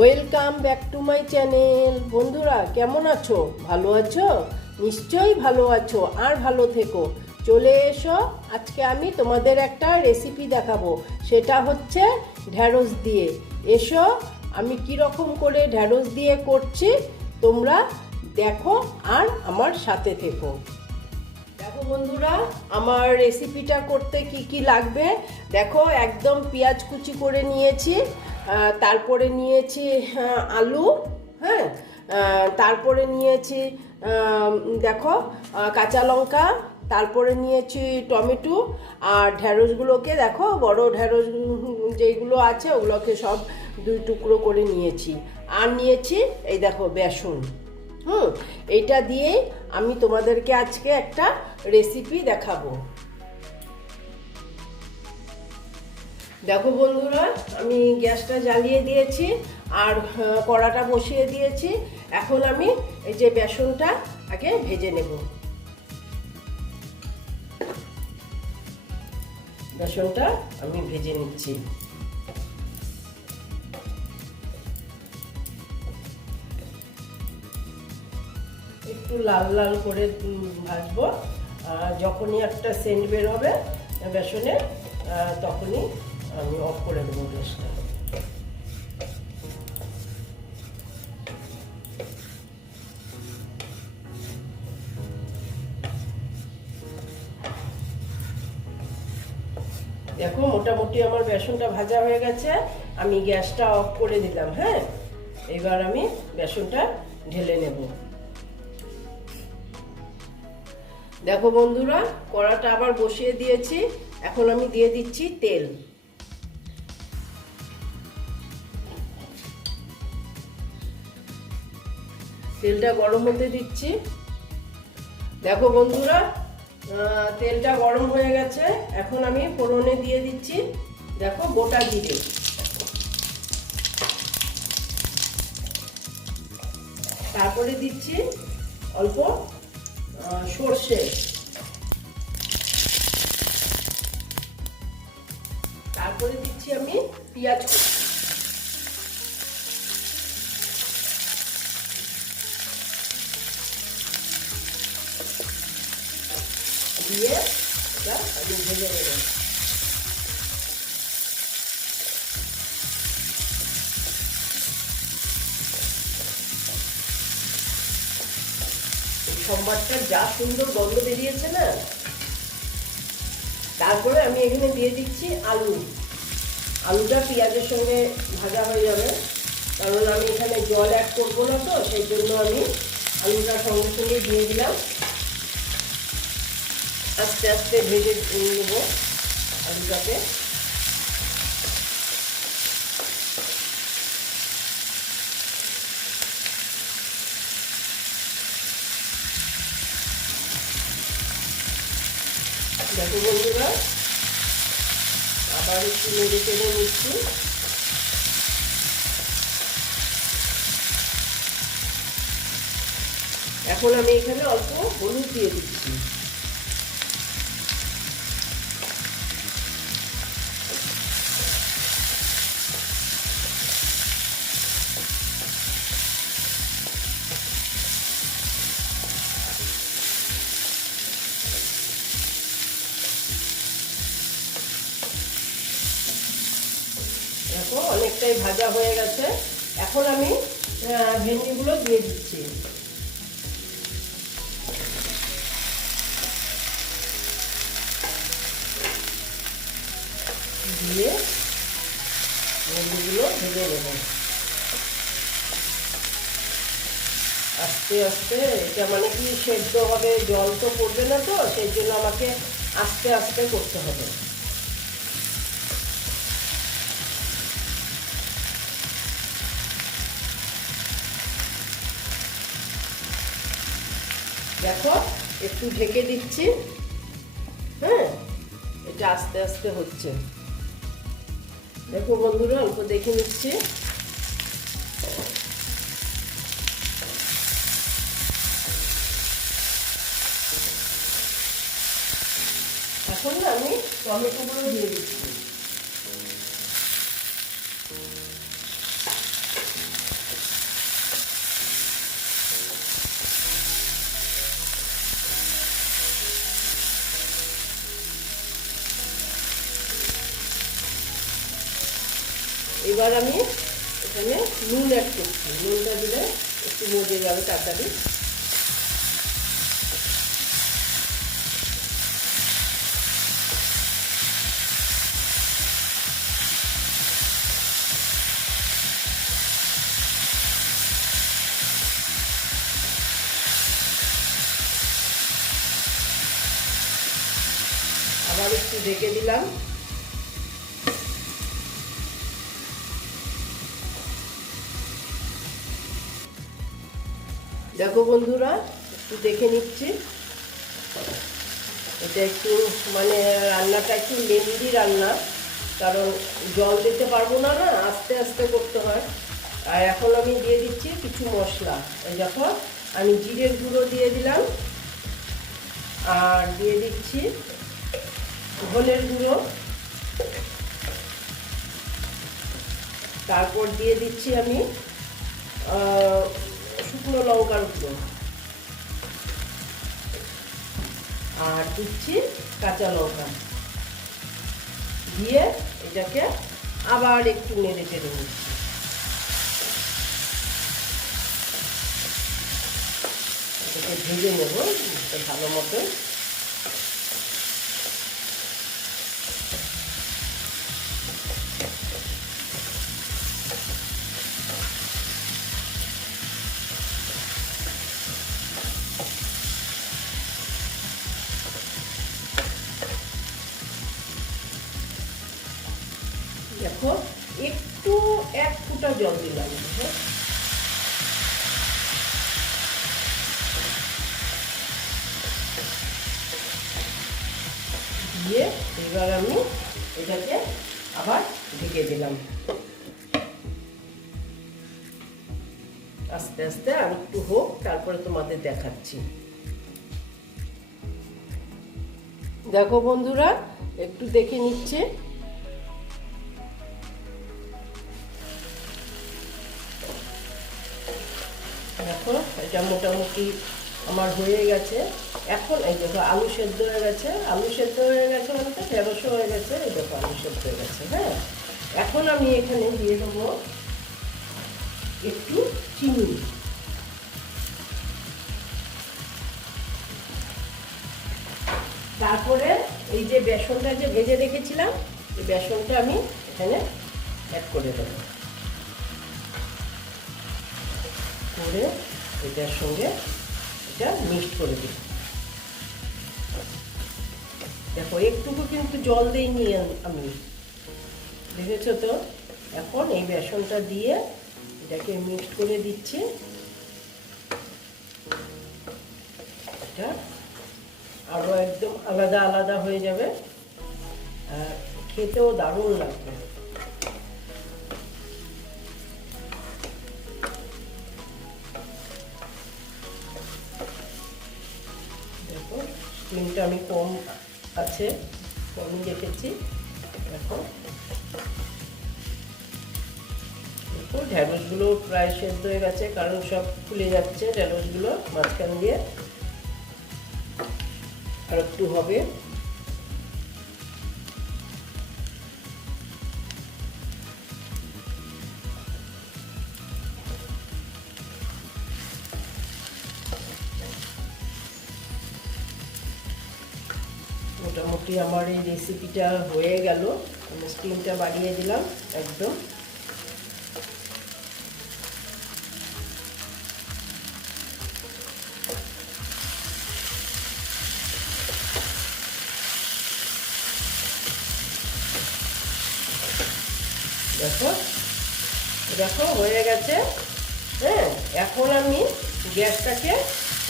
Welcome back to my channel বন্ধুরা, কেমন আছো? ভালো আছো? নিশ্চয়ই ভালো আছো আর ভালো থেকো। চলে এসো, আজকে আমি তোমাদের একটা রেসিপি দেখাবো। সেটা হচ্ছে ঢ্যাঁড়স দিয়ে। এসো, আমি রকম করে ঢ্যাঁড়স দিয়ে করছি, তোমরা দেখো আর আমার সাথে থেকো। দেখো বন্ধুরা, আমার রেসিপিটা করতে কি কি লাগবে? দেখো, একদম পেঁয়াজ কুচি করে নিয়েছি। তারপরে নিয়েছি আলু হ্যাঁ? তারপরে নিয়েছি দেখো কাঁচা লঙ্কা, তারপরে নিয়েছি টমেটো আর ঢ্যাঁড়সগুলোকে দেখো, বড় ঢ্যাঁড়স যেগুলো আছে, ওগুলোকে সব দুই টুকরো করে নিয়েছি। আর নিয়েছি, এই দেখো, বেসন, হুম? এটা দিয়ে আমি তোমাদেরকে আজকে একটা রেসিপি দেখাবো। দেখো বন্ধুরা, আমি গ্যাসটা জ্বালিয়ে দিয়েছি আর কড়াটা বসিয়ে দিয়েছি। এখন আমি এই যে বেসনটা আগে ভেজে নেব। বেসনটা আমি ভেজে নিচ্ছি। একটু লাল লাল করে ভাজবো। যখনই একটা সেন্ট বের হবে বেসনে তখনই আমি অফ করে দেবো গ্যাসটা দেখো, মোটামুটি আমার বেসনটা ভাজা হয়ে গেছে। আমি গ্যাসটা অফ করে দিলাম হ্যাঁ? এবার আমি বেসনটা ঢেলে নেব। দেখো বন্ধুরা, কড়াটা আবার বসিয়ে দিয়েছি। এখন আমি দিয়ে দিচ্ছি তেল। তেলটা গরম হতে দিচ্ছি। দেখো বন্ধুরা তেলটা গরম হয়ে গেছে। এখন আমি ফোড়নে দিয়ে দিচ্ছি, দেখো গোটা জিরে। তারপরে দিচ্ছি অল্প সর্ষে। তারপরে দিচ্ছি আমি পেঁয়াজ কুচি। দিয়ে এটা আমি ভেজে নেব। এই সম্বারটার যা সুন্দর গন্ধ বেরিয়েছে না, তারপরে আমি এখানে দিয়ে দিচ্ছি আলু। আলুটা পেঁয়াজের সঙ্গে ভাজা হয়ে যাবে, কারণ আমি এখানে জল অ্যাড করব না তো, সেই জন্য আমি আলুটা সঙ্গে সঙ্গে দিয়ে দিলাম। আস্তে আস্তে ভেজে নেব আলুটাকে। দেখো বন্ধুরা, আবার একটু নেড়ে চেড়ে নিচ্ছি। এখন আমি এখানে অল্প হলুদ দিয়ে দিচ্ছি। অনেকটাই ভাজা হয়ে গেছে। এখন আমি ভেন্ডিগুলো দিয়ে দিচ্ছি। দিয়ে ভেন্ডিগুলো ভেজে নেব। আস্তে আস্তে, এটা মানে কি সেদ্ধ হবে, জল তো পড়বে না তো, সেই জন্য আমাকে আস্তে আস্তে করতে হবে। দেখো, একটু ঢেকে দিচ্ছি। হ্যাঁ এটা আস্তে আস্তে হচ্ছে। দেখো বন্ধুরা, অল্প দেখে নিচ্ছি। এখন আমি টমেটোগুলো দিয়ে দিচ্ছি। এবার আমি এখানে নুন অ্যাড করছি। নুনটা দিলে একটু মজে যাবে তাড়াতাড়ি আবার একটু ঢেকে দিলাম। দেখো বন্ধুরা, একটু দেখে নিচ্ছি। এটা একটু মানে রান্নাটা একটু লেন্দি রান্না, কারণ জল দিতে পারব না না, আস্তে আস্তে করতে হয়। আর এখন আমি দিয়ে দিচ্ছি কিছু মশলা। এই দেখো, আমি জিরের গুঁড়ো দিয়ে দিলাম। আর দিয়ে দিচ্ছি ধনের গুঁড়ো। তারপর দিয়ে দিচ্ছি আমি শুকনো লঙ্কার গুঁড়ো। আর দিচ্ছি কাঁচা লঙ্কা। দিয়ে এটাকে আবার একটু নেড়ে চেড়ে নিচ্ছি। ভেজে নেব ভালো মতো দেখো, একটু এক ফুটা জল দিলাম দিয়ে এবার আমি এটাকে আবার ঢেকে দিলাম। আস্তে আস্তে আর একটু হোক, তারপরে তোমাদের দেখাচ্ছি। দেখো বন্ধুরা, একটু দেখে নিচ্ছে। দেখো এটা মোটামুটি আমার হয়ে গেছে। এখন এই দেখো, আলু সেদ্ধ হয়ে গেছে। আলু সেদ্ধ হয়ে গেছে বলতে ঢেঁড়সও হয়ে গেছে, এই দেখো আলু সেদ্ধ হয়ে গেছে হ্যাঁ? এখন আমি এখানে দিয়ে দেবো একটু চিনি। তারপরে এই যে বেসনটা যে ভেজে রেখেছিলাম, এই বেসনটা আমি এখানে অ্যাড করে দেবো। করে এটার সঙ্গে এটা মিক্সড করে দিই। দেখো, একটুকু কিন্তু জল দিইনি আমি। দেখেছ তো? এখন এই বেসনটা দিয়ে এটাকে মিক্সড করে দিচ্ছি। এটা আরও একদম আলাদা আলাদা হয়ে যাবে। খেতেও দারুণ লাগবে। স্টিমটা আমি কম আছে, কমই রেখেছি। এখন দেখো ঢ্যাঁড়সগুলো প্রায় সেদ্ধ হয়ে গেছে, কারণ সব ফুলে যাচ্ছে। ঢ্যাঁড়সগুলো মাঝখান দিয়ে আর একটু হবে। মোটামুটি আমার এই রেসিপিটা হয়ে গেল। আমি স্টিমটা বাড়িয়ে দিলাম, একদম। দেখো দেখো, হয়ে গেছে। হ্যাঁ এখন আমি গ্যাসটাকে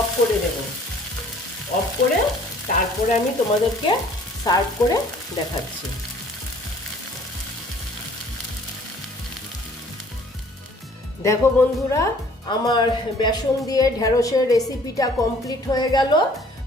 অফ করে দেব। অফ করে তারপরে আমি তোমাদেরকে সার্ভ করে দেখাচ্ছি। দেখো বন্ধুরা, আমার বেসন দিয়ে ঢ্যাঁড়সের রেসিপিটা কমপ্লিট হয়ে গেল।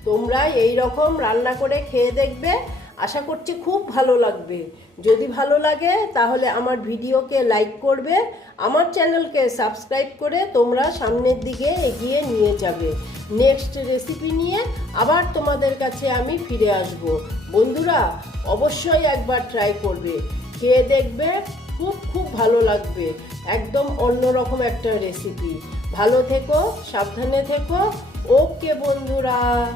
তোমরা এই রকম রান্না করে খেয়ে দেখবে। আশা করছি খুব ভালো লাগবে। যদি ভালো লাগে, তাহলে আমার ভিডিওকে লাইক করবে, আমার চ্যানেলকে সাবস্ক্রাইব করে তোমরা সামনের দিকে এগিয়ে নিয়ে যাবে। নেক্সট রেসিপি নিয়ে আবার তোমাদের কাছে আমি ফিরে আসব। বন্ধুরা, অবশ্যই একবার ট্রাই করবে। খেয়ে দেখবে, খুব খুব ভালো লাগবে। একদম অন্যরকম একটা রেসিপি। ভালো থেকো, সাবধানে থেকো। ওকে বন্ধুরা।